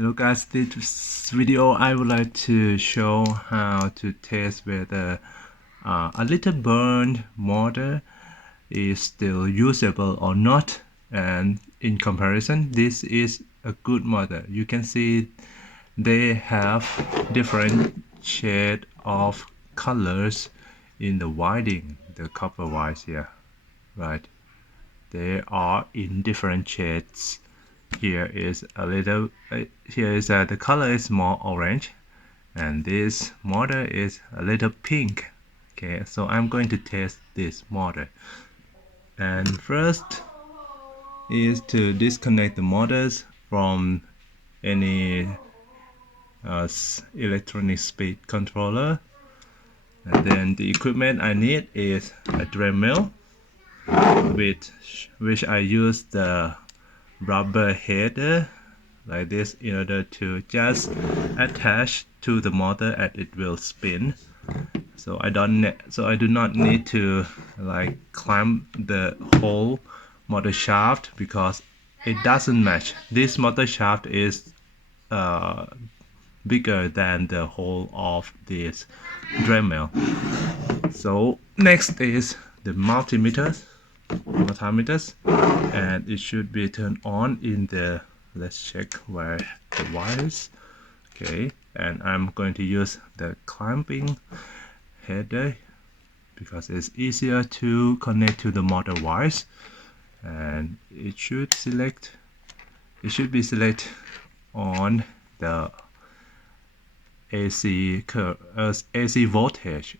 Hello guys, this video I would like to show how to test whether a little burned mortar is still usable or not, and in comparison this is a good mortar. You can see they have different shade of colors in the winding, the copper wires here, right? They are in different shades. Here is a little the color is more orange, and this mortar is a little pink. Okay, so I'm going to test this mortar, and first is to disconnect the motors from any electronic speed controller. And then the equipment I need is a Dremel, which I use the rubber header like this in order to just attach to the motor and it will spin. So I do not need to like clamp the whole motor shaft because it doesn't match. This motor shaft is bigger than the whole of this Dremel. So next is the multimeters, and it should be turned on in the, let's check where the wires. Okay, and I'm going to use the clamping header because it's easier to connect to the motor wires, and it should be select on the AC voltage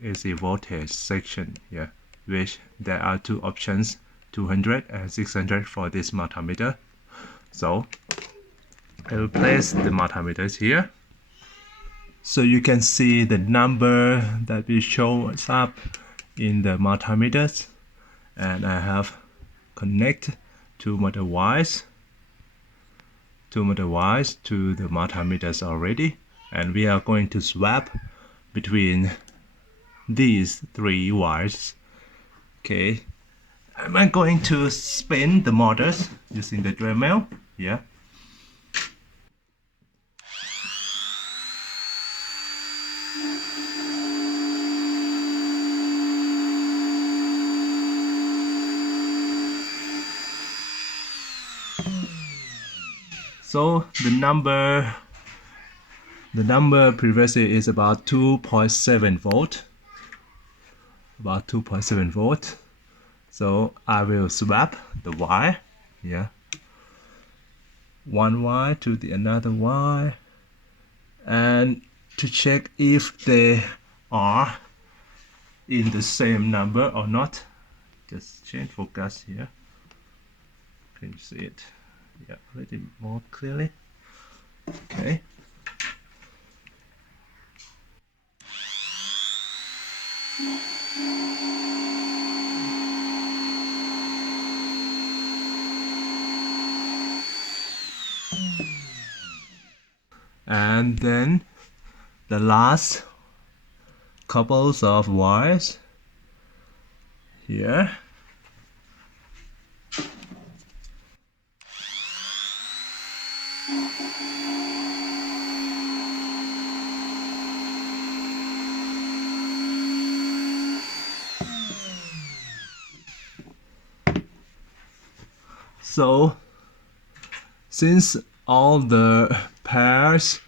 section here, which there are two options, 200 and 600 for this multimeter. So I will place the multimeters here so you can see the number that will show up in the multimeters, and I have connect two motor wires to the multimeters already, and we are going to swap between these three wires. Okay, I'm going to spin the motors using the Dremel. Yeah. So the number previously is about 2.7 volt. About 2.7 volt. So I will swap the wire. Yeah. One wire to the another wire, and to check if they are in the same number or not. Just change focus here. Can you see it? Yeah, a little more clearly. Okay. And then the last couples of wires here. So since all the pairs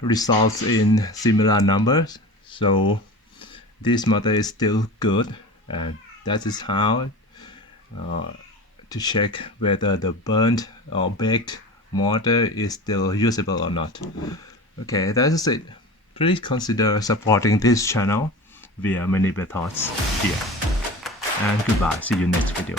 results in similar numbers, so this motor is still good, and that is how to check whether the burnt or baked mortar is still usable or not. Okay, that is it. Please consider supporting this channel via many methods here. And goodbye, see you next video.